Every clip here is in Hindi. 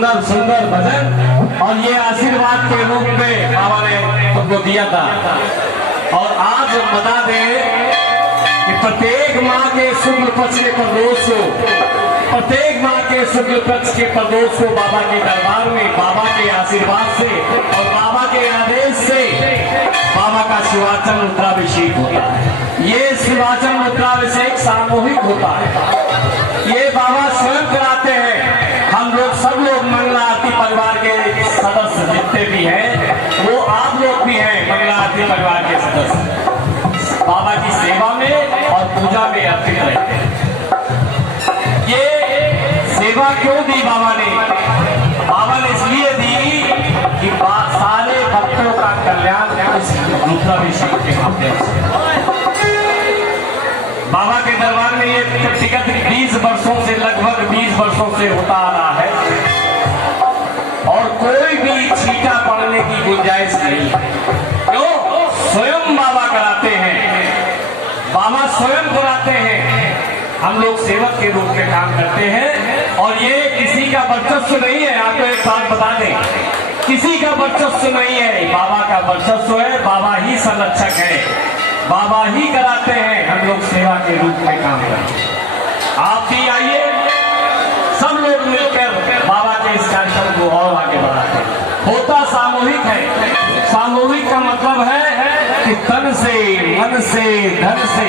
सुंदर सुंदर भजन और ये आशीर्वाद के रूप में बाबा ने तुमको दिया था। और आज बता दें कि प्रत्येक माह के शुक्ल पक्ष के प्रदोष को, प्रत्येक माह के शुक्ल पक्ष के प्रदोष को बाबा के दरबार में बाबा के आशीर्वाद से और बाबा के आदेश से बाबा का शिवाचल रुद्राभिषेक होता है। ये शिवाचल रुद्राभिषेक सामूहिक होता है, ये बाबा स्वयं कराते हैं। हम लोग सब लोग मंगला आरती परिवार के सदस्य जितने भी हैं वो आप लोग भी हैं मंगला आरती परिवार के सदस्य, बाबा की सेवा में और पूजा में अर्पित रहते हैं। ये सेवा क्यों दी बाबा ने? बाबा ने इसलिए दी कि सारे भक्तों का कल्याण इस रुद्राभिषेक के माध्यम से। बाबा के दरबार में ये व्यक्तिगत 20 वर्षों से, लगभग 20 वर्षों से होता आ रहा है और कोई भी छींटा पड़ने की गुंजाइश नहीं। क्यों? स्वयं बाबा कराते हैं, बाबा स्वयं कराते हैं। हम लोग सेवक के रूप में काम करते हैं और ये किसी का वर्चस्व नहीं है। आपको एक बात बता दें, किसी का वर्चस्व नहीं है, बाबा का वर्चस्व है। बाबा ही संरक्षक है, बाबा ही कराते हैं। हम लोग सेवा के रूप में काम करते हैं। आप भी आइए, सब लोग मिलकर बाबा के इस कार्यक्रम को और आगे बढ़ाते हैं। होता सामूहिक है। सामूहिक का मतलब है कि तन से, मन से, धन से।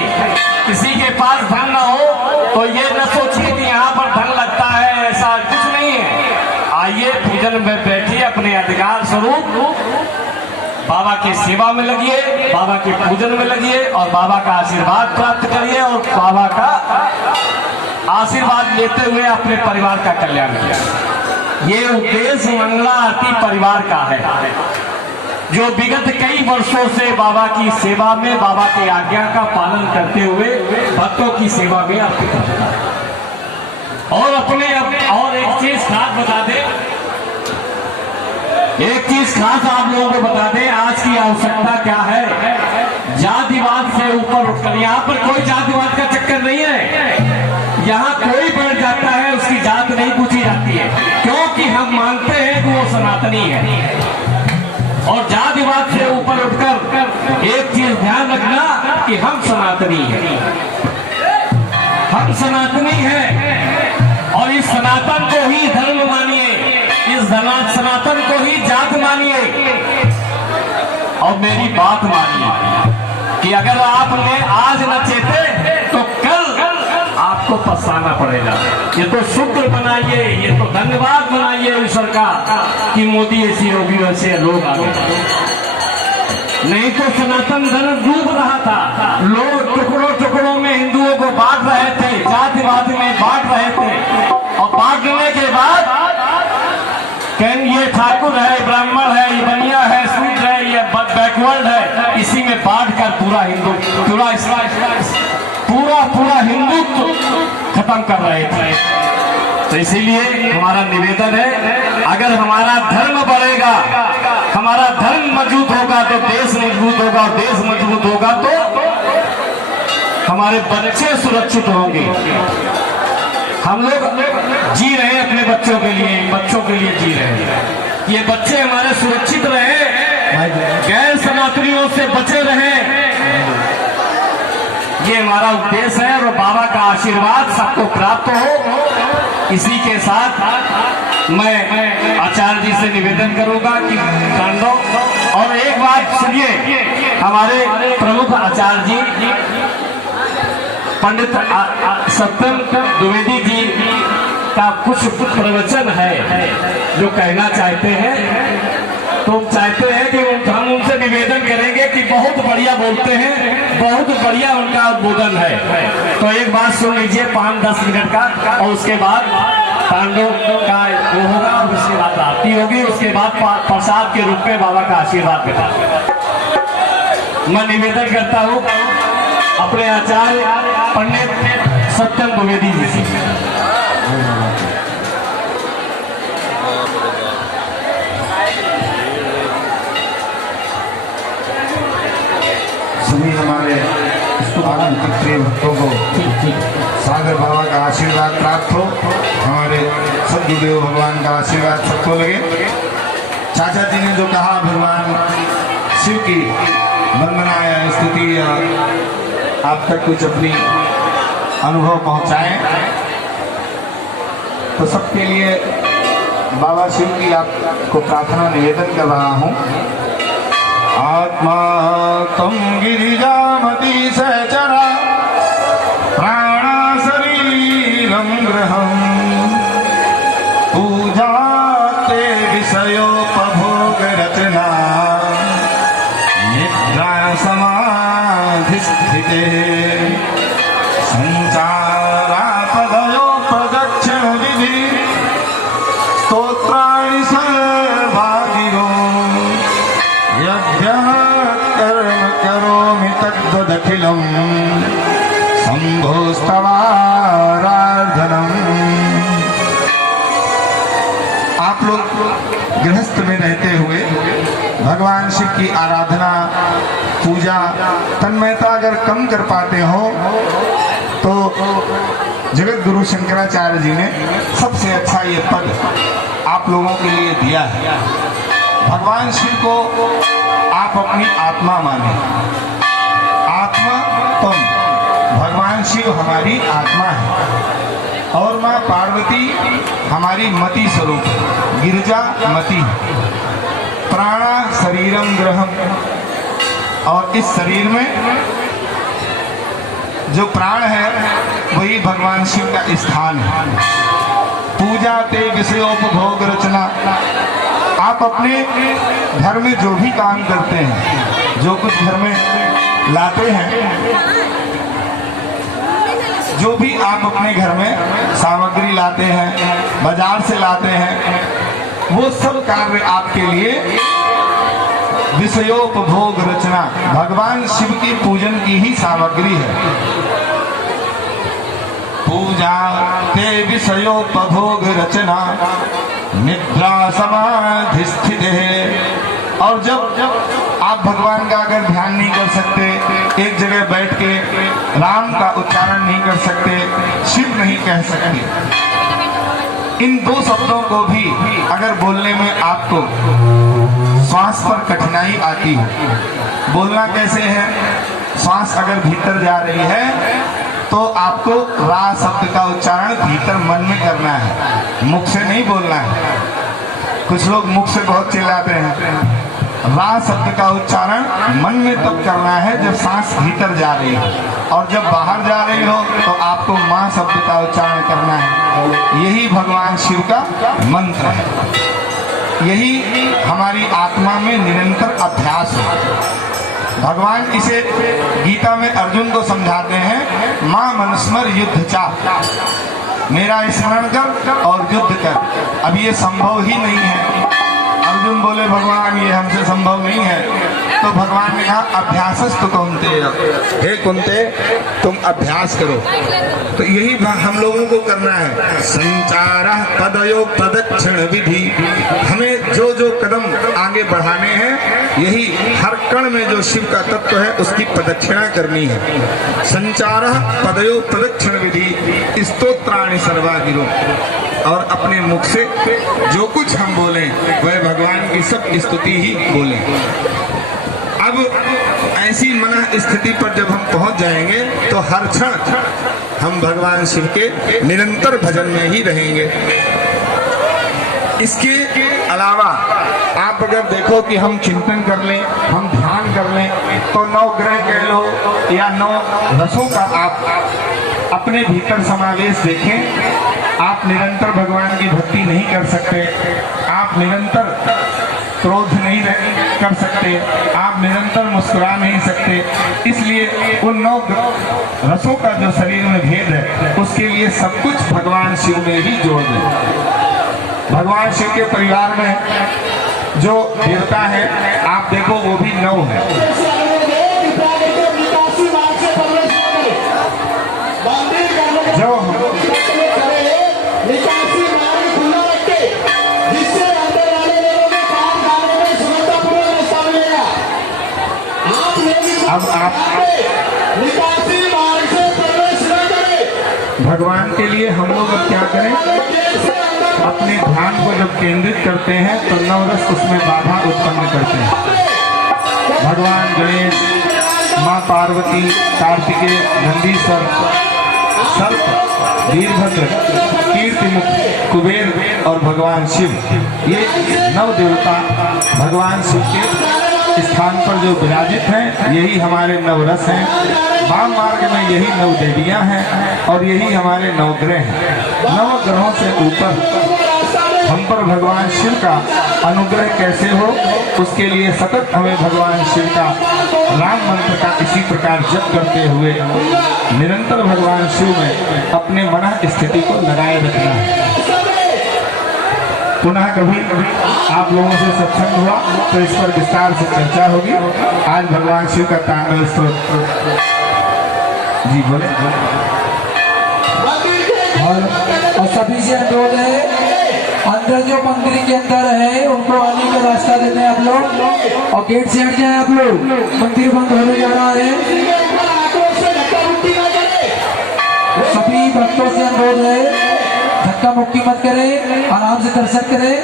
किसी के पास धन ना हो तो ये न सोचिए कि यहाँ पर धन लगता है, ऐसा कुछ नहीं है। आइए पूजन में बैठिए, अपने अधिकार स्वरूप बाबा की सेवा में लगिए, बाबा के पूजन में लगिए और बाबा का आशीर्वाद प्राप्त करिए और बाबा का आशीर्वाद लेते हुए अपने परिवार का कल्याण करिए। ये उद्देश्य मंगला आरती परिवार का है, जो विगत कई वर्षों से बाबा की सेवा में, बाबा के आज्ञा का पालन करते हुए भक्तों की सेवा में अर्पित होता है। और अपने और एक चीज खास बता दे, एक चीज खास आप लोगों को बता दें, आज की आवश्यकता क्या है? जातिवाद से ऊपर उठकर, यहाँ पर कोई जातिवाद का चक्कर नहीं है। यहाँ कोई बढ़ जाता है उसकी जात नहीं पूछी जाती है, क्योंकि हम मानते हैं कि वो सनातनी है। और जातिवाद से ऊपर उठकर एक चीज ध्यान रखना कि हम सनातनी हैं, हम सनातनी हैं और इस सनातन को ही धर्म मानिए, इस सनातन को ही जात मानिए और मेरी बात मानिए कि अगर आपने आज न चेते तो कल आपको पछताना पड़ेगा। ये तो शुक्र बनाइए, ये तो धन्यवाद बनाइए ईश्वर का कि मोदी ऐसी योगी वैसे लोग आ गए, नहीं तो सनातन धर्म डूब रहा था। लोग टुकड़ों टुकड़ों में हिंदुओं को बांट रहे थे, जातिवाद में बांट रहे थे और बांटने के बाद ये ठाकुर है, ब्राह्मण है, ये बनिया है, शूद्र है, ये बैकवर्ड है, इसी में बांट कर पूरा हिंदू, पूरा हिंदुत्व खत्म कर रहे थे। तो इसीलिए हमारा निवेदन है, अगर हमारा धर्म बढ़ेगा, हमारा धर्म मजबूत होगा तो देश मजबूत होगा, और देश मजबूत होगा तो हमारे बच्चे सुरक्षित होंगे। हम लोग जी रहे हैं अपने बच्चों के लिए जी रहे हैं। ये बच्चे हमारे सुरक्षित रहे, गैर सनातनियों से बचे रहे, ये हमारा उद्देश्य है। और बाबा का आशीर्वाद सबको प्राप्त हो। इसी के साथ मैं आचार्य जी से निवेदन करूंगा कि तांडव, और एक बात सुनिए, हमारे प्रमुख आचार्य जी पंडित सत्यम द्विवेदी जी का कुछ प्रवचन है जो कहना चाहते हैं। तो चाहते हैं कि हम उनसे निवेदन करेंगे कि बहुत बढ़िया बोलते हैं, बहुत बढ़िया उनका उद्बोधन है। तो एक बात सुन लीजिए 5-10 मिनट का, और उसके बाद तांडव का वो होगा और उसके बाद आरती होगी, उसके बाद प्रसाद के रूप में बाबा का आशीर्वाद मिलेगा। मैं निवेदन करता हूँ अपने आचार्य पंडित सत्यम द्विवेदी जी से। सभी हमारे आगंतुक प्रिय भक्तों को सागर बाबा का आशीर्वाद प्राप्त हो। हमारे सब गुरुदेव भगवान का आशीर्वाद सबको लगे। चाचा जी ने जो कहा भगवान शिव की वंदना या स्तुति या आप तक कुछ अपनी अनुभव पहुंचाएं, तो सबके लिए बाबा शिव की आपको प्रार्थना निवेदन कर रहा हूं। आत्मा तुम गिरिजामती सहचरा प्राणा शरीरम ग्रहम पूजा ते विषयोपभोग रचना निद्रा समाधि स्थिते संचारा पदयो प्रदक्षिण विधि स्तोत्राणि सर्वागिरो यज्ञः कर्म करोमि तद्वदखिलम् शम्भोस्तवाराधनम्। आप लोग गृहस्थ में रहते हुए भगवान शिव की आराधना पूजा तन्मयता अगर कम कर पाते हो तो जगत गुरु शंकराचार्य जी ने सबसे अच्छा ये पद आप लोगों के लिए दिया है। भगवान शिव को आप अपनी आत्मा माने। आत्मा तुम, भगवान शिव हमारी आत्मा है और माँ पार्वती हमारी मति स्वरूप, गिरजा मति। प्राणा शरीरम ग्रहम, और इस शरीर में जो प्राण है वही भगवान शिव का स्थान है। पूजा ते विषयोपभोग रचना, आप अपने घर में जो भी काम करते हैं, जो कुछ घर में लाते हैं, जो भी आप अपने घर में सामग्री लाते हैं, बाजार से लाते हैं, वो सब कार्य आपके लिए विषयोपभोग रचना भगवान शिव की पूजन की ही सामग्री है। पूजा ते विषयोपभोग रचना निद्रा समाधि स्थित है। और जब आप भगवान का अगर ध्यान नहीं कर सकते, एक जगह बैठ के राम का उच्चारण नहीं कर सकते, शिव नहीं कह सकते, इन दो शब्दों को भी अगर बोलने में आपको श्वास पर कठिनाई आती है, बोलना कैसे है, श्वास अगर भीतर जा रही है तो आपको रा शब्द का उच्चारण भीतर मन में करना है, मुख से नहीं बोलना है। कुछ लोग मुख से बहुत चिल्लाते हैं। रा शब्द का उच्चारण मन में तब करना है जब सांस भीतर जा रही हो, और जब बाहर जा रही हो तो आपको माँ शब्द का उच्चारण करना है। यही भगवान शिव का मंत्र है, यही हमारी आत्मा में निरंतर अभ्यास है। भगवान इसे गीता में अर्जुन को समझाते हैं, मां मनुस्मर युद्ध चा, मेरा स्मरण कर और युद्ध कर। अब ये संभव ही नहीं है। अर्जुन बोले भगवान ये हमसे संभव नहीं है, तो भगवान ने कहा अभ्यासस्तु कौन्ते, हे कुंते तुम अभ्यास करो। तो यही हम लोगों को करना है। संचारा पदयो प्रदक्षिण विधि, हमें जो जो कदम आगे बढ़ाने हैं, यही हर कण में जो शिव का तत्व है उसकी प्रदक्षिणा करनी है। संचारा पदयो प्रदक्षिण विधि स्तोत्राणि सर्वागिरो, और अपने मुख से जो कुछ हम बोलें वह भगवान की सब स्तुति ही बोलें। अब ऐसी मन स्थिति पर जब हम पहुंच जाएंगे तो हर क्षण हम भगवान शिव के निरंतर भजन में ही रहेंगे। इसके अलावा आप अगर देखो कि हम चिंतन कर लें, हम ध्यान कर लें, तो 9 ग्रह कह लो या 9 रसों का आप अपने भीतर समावेश देखें। आप निरंतर भगवान की भक्ति नहीं कर सकते, आप निरंतर क्रोध नहीं कर सकते, आप निरंतर मुस्कुरा नहीं सकते। इसलिए उन 9 रसों का जो शरीर में भेद है, उसके लिए सब कुछ भगवान शिव में ही जोड़ दें। भगवान शिव के परिवार में जो देवता है आप देखो वो भी 9 है। जो अब आप भगवान के लिए हम लोग अब क्या करें, अपने ध्यान को जब केंद्रित करते हैं तो नवरस उसमें बाधा उत्पन्न करते हैं। भगवान गणेश, माँ पार्वती, कार्तिकेय, नंदीश्वर, सर्प, वीरभद्र, कीर्तिमुख, कुबेर और भगवान शिव, ये नव देवता भगवान शिव के स्थान पर जो विराजित हैं, यही हमारे नवरस हैं। वाम मार्ग में यही नव देवियां हैं और यही हमारे नवग्रह हैं। नव ग्रहों से ऊपर हम पर भगवान शिव का अनुग्रह कैसे हो, उसके लिए सतत हमें भगवान शिव का राम मंत्र का इसी प्रकार जप करते हुए निरंतर भगवान शिव में अपने मन स्थिति को लगाए रखना है। पुनः कभी आप लोगों से सत्संग हुआ तो इस पर विस्तार से चर्चा होगी। आज भगवान शिव का तांडव स्तोत्र जी बोले। और सभी से अनुरोध है, अंदर जो मंदिर के अंदर है उनको आने का रास्ता देते हैं आप लोग, और गेट से हट जाए आप लोग, मंदिर बंद होने जा रहा है। सभी भक्तों से अनुरोध है, धक्का मुक्की मत करें, आराम से दर्शन करें।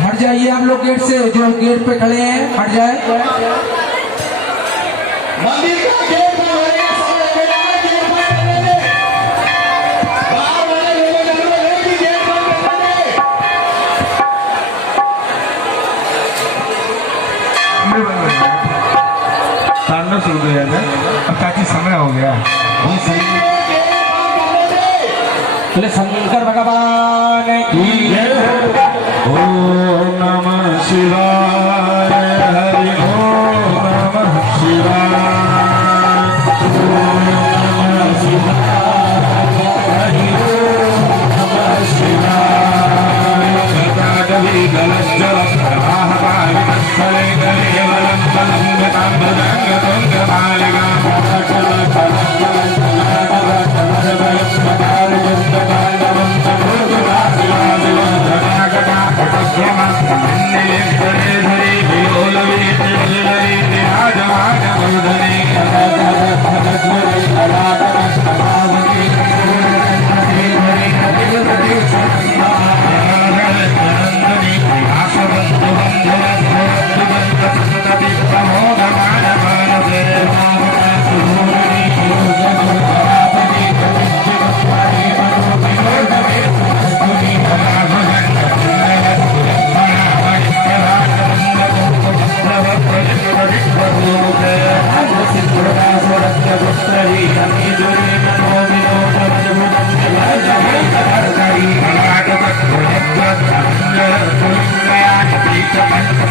हट जाइए आप लोग गेट से, जो गेट पे खड़े हैं हट जाए। मंदिर का गेट बंद होने का समय तांडव शुरू हो जाता है। अब काफी समय हो गया। बोले शंकर भगवान की जय। ओम नमः शिवाय, हरि ओम नमः शिवाय, ओम नमः शिवाय, हरि ओम नमः शिवाय। गदाधरी गलज्जल प्रवाहपावितस्थले गलेवलं बलं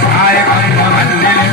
सायकं मंदिरं